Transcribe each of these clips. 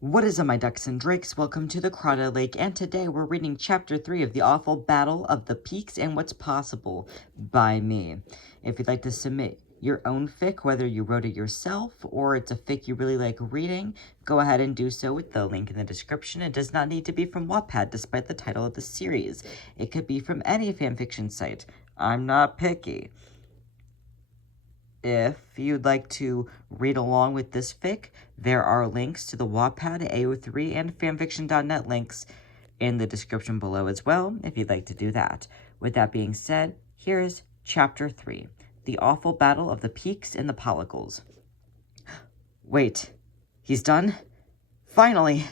What is up, my ducks and drakes? Welcome to the Crowded Lake, and today we're reading Chapter 3 of The Awful Battle of the Pekes and What's Possible by me. If you'd like to submit your own fic, whether you wrote it yourself or it's a fic you really like reading, go ahead and do so with the link in the description. It does not need to be from Wattpad, despite the title of the series. It could be from any fanfiction site. I'm not picky. If you'd like to read along with this fic, there are links to the Wattpad, AO3, and fanfiction.net links in the description below as well, if you'd like to do that. With that being said, here's Chapter 3, The Awful Battle of the Pekes and the Pollicles. Wait, he's done? Finally!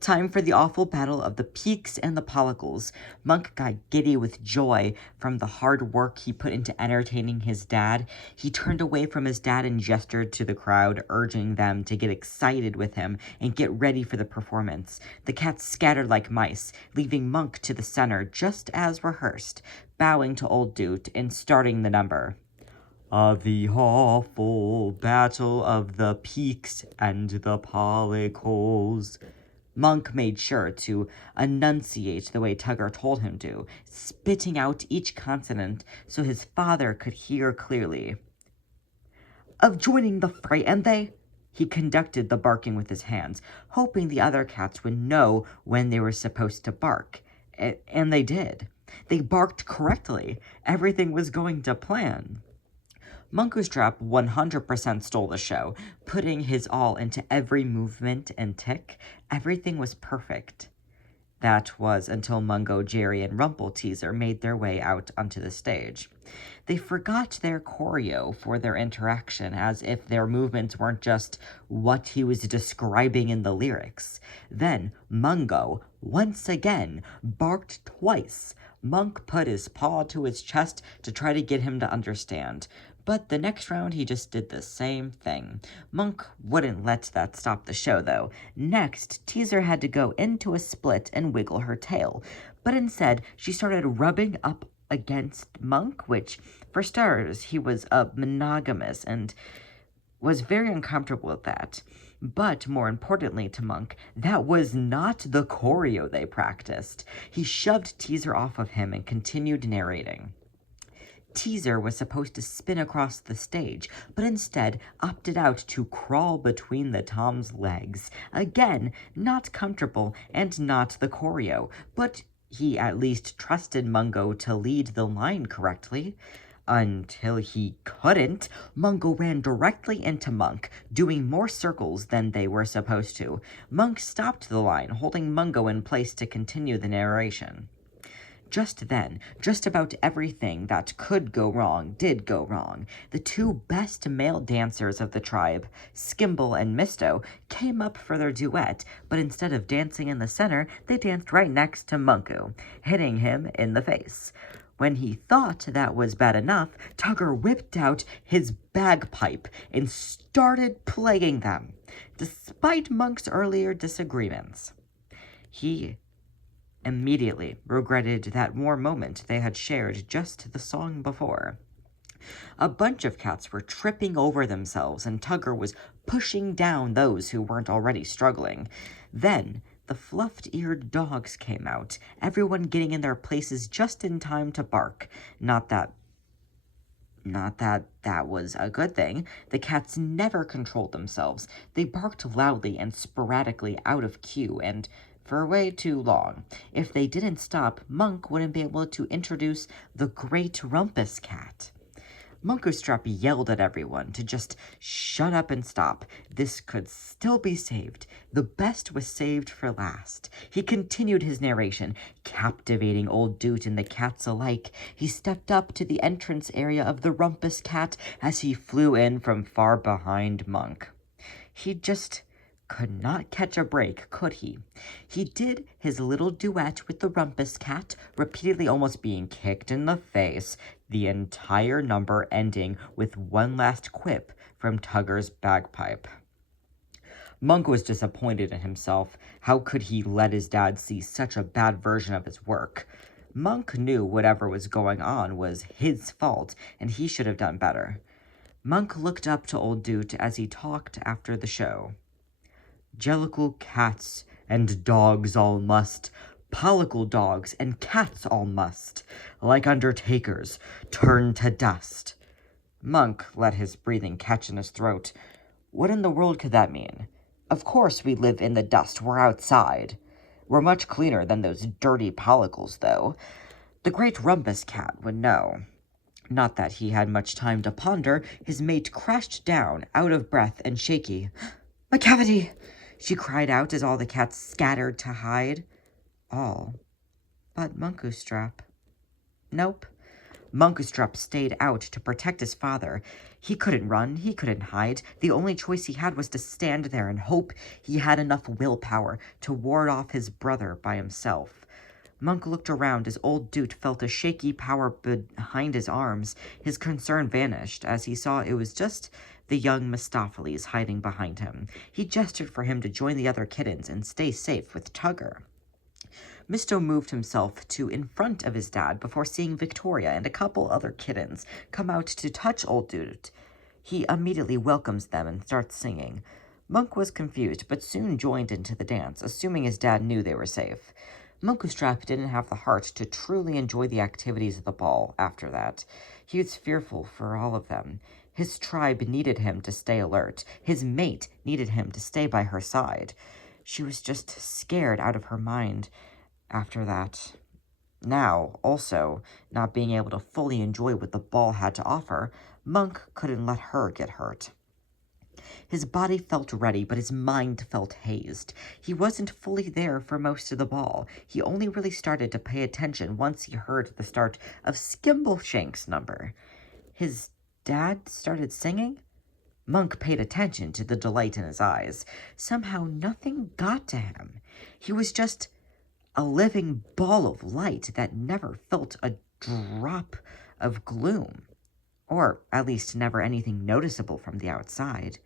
Time for the awful battle of the Pekes and the Pollicles. Monk got giddy with joy from the hard work he put into entertaining his dad. He turned away from his dad and gestured to the crowd, urging them to get excited with him and get ready for the performance. The cats scattered like mice, leaving Monk to the center just as rehearsed, bowing to Old Doot and starting the number. The awful battle of the Pekes and the Pollicles. Monk made sure to enunciate the way Tugger told him to, spitting out each consonant so his father could hear clearly. Of joining the fray, and they... He conducted the barking with his hands, hoping the other cats would know when they were supposed to bark. And they did. They barked correctly. Everything was going to plan. Munkustrap 100% stole the show, putting his all into every movement and tick. Everything was perfect. That was until Mungo, Jerry, and Rumpleteazer made their way out onto the stage. They forgot their choreo for their interaction, as if their movements weren't just what he was describing in the lyrics. Then Mungo, once again, barked twice. Monk put his paw to his chest to try to get him to understand. But the next round, he just did the same thing. Monk wouldn't let that stop the show, though. Next, Teaser had to go into a split and wiggle her tail. But instead, she started rubbing up against Monk, which, for starters, he was monogamous and was very uncomfortable with that. But more importantly to Monk, that was not the choreo they practiced. He shoved Teaser off of him and continued narrating. Teaser was supposed to spin across the stage, but instead opted out to crawl between the Tom's legs. Again, not comfortable and not the choreo, but he at least trusted Mungo to lead the line correctly. Until he couldn't, Mungo ran directly into Monk, doing more circles than they were supposed to. Monk stopped the line, holding Mungo in place to continue the narration. Just then, just about everything that could go wrong did go wrong. The two best male dancers of the tribe, Skimble and Misto, came up for their duet, but instead of dancing in the center, they danced right next to Munku, hitting him in the face. When he thought that was bad enough, Tugger whipped out his bagpipe and started playing them, despite Monk's earlier disagreements. He immediately regretted that war moment they had shared just the song before. A bunch of cats were tripping over themselves, and Tugger was pushing down those who weren't already struggling. Then the fluffed-eared dogs came out, everyone getting in their places just in time to bark. Not that that was a good thing. The cats never controlled themselves. They barked loudly and sporadically out of cue, and for way too long. If they didn't stop, Monk wouldn't be able to introduce the Great Rumpus Cat. Munkustrap yelled at everyone to just shut up and stop. This could still be saved. The best was saved for last. He continued his narration, captivating Old Doot and the cats alike. He stepped up to the entrance area of the Rumpus Cat as he flew in from far behind Monk. He just could not catch a break, could he? He did his little duet with the Rumpus Cat, repeatedly almost being kicked in the face, the entire number ending with one last quip from Tugger's bagpipe. Monk was disappointed in himself. How could he let his dad see such a bad version of his work? Monk knew whatever was going on was his fault, and he should have done better. Monk looked up to Old Doot as he talked after the show. Jellicle cats and dogs all must, pollicle dogs and cats all must, like undertakers, turn to dust. Monk let his breathing catch in his throat. What in the world could that mean? Of course we live in the dust, we're outside. We're much cleaner than those dirty pollicles, though. The great rumpus cat would know. Not that he had much time to ponder, his mate crashed down, out of breath and shaky. "My cavity!" she cried out as all the cats scattered to hide. All but Munkustrap. Nope. Munkustrap stayed out to protect his father. He couldn't run, he couldn't hide. The only choice he had was to stand there and hope he had enough willpower to ward off his brother by himself. Monk looked around as old Doot felt a shaky power behind his arms. His concern vanished as he saw it was just the young Mistopheles hiding behind him. He gestured for him to join the other kittens and stay safe with Tugger. Misto moved himself to in front of his dad before seeing Victoria and a couple other kittens come out to touch old Doot. He immediately welcomes them and starts singing. Monk was confused, but soon joined into the dance, assuming his dad knew they were safe. Munkustrap didn't have the heart to truly enjoy the activities of the ball after that. He was fearful for all of them. His tribe needed him to stay alert. His mate needed him to stay by her side. She was just scared out of her mind after that. Now, also, not being able to fully enjoy what the ball had to offer, Monk couldn't let her get hurt. His body felt ready, but his mind felt hazed. He wasn't fully there for most of the ball. He only really started to pay attention once he heard the start of Skimbleshank's number. His dad started singing? Monk paid attention to the delight in his eyes. Somehow nothing got to him. He was just a living ball of light that never felt a drop of gloom, or at least never anything noticeable from the outside.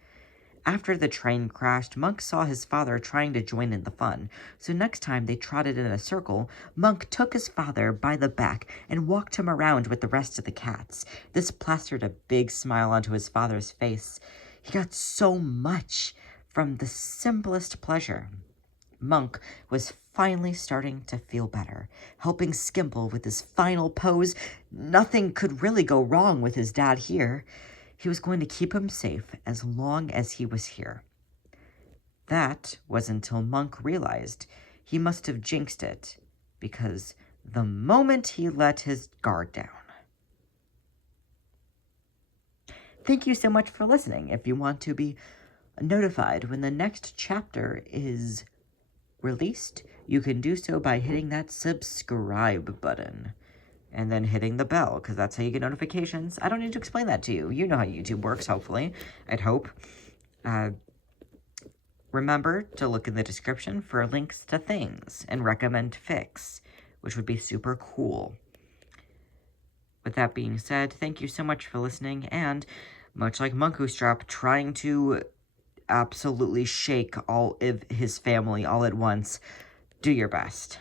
After the train crashed, Monk saw his father trying to join in the fun, so next time they trotted in a circle, Monk took his father by the back and walked him around with the rest of the cats. This plastered a big smile onto his father's face. He got so much from the simplest pleasure. Monk was finally starting to feel better, helping Skimble with his final pose. Nothing could really go wrong with his dad here. He was going to keep him safe as long as he was here. That was until Monk realized he must have jinxed it, because the moment he let his guard down. Thank you so much for listening. If you want to be notified when the next chapter is released, you can do so by hitting that subscribe button and then hitting the bell, because that's how you get notifications. I don't need to explain that to you. You know how YouTube works, hopefully. I'd hope. Remember to look in the description for links to things and recommend fics, which would be super cool. With that being said, thank you so much for listening, and much like Munkustrap trying to absolutely shake all of his family all at once, do your best.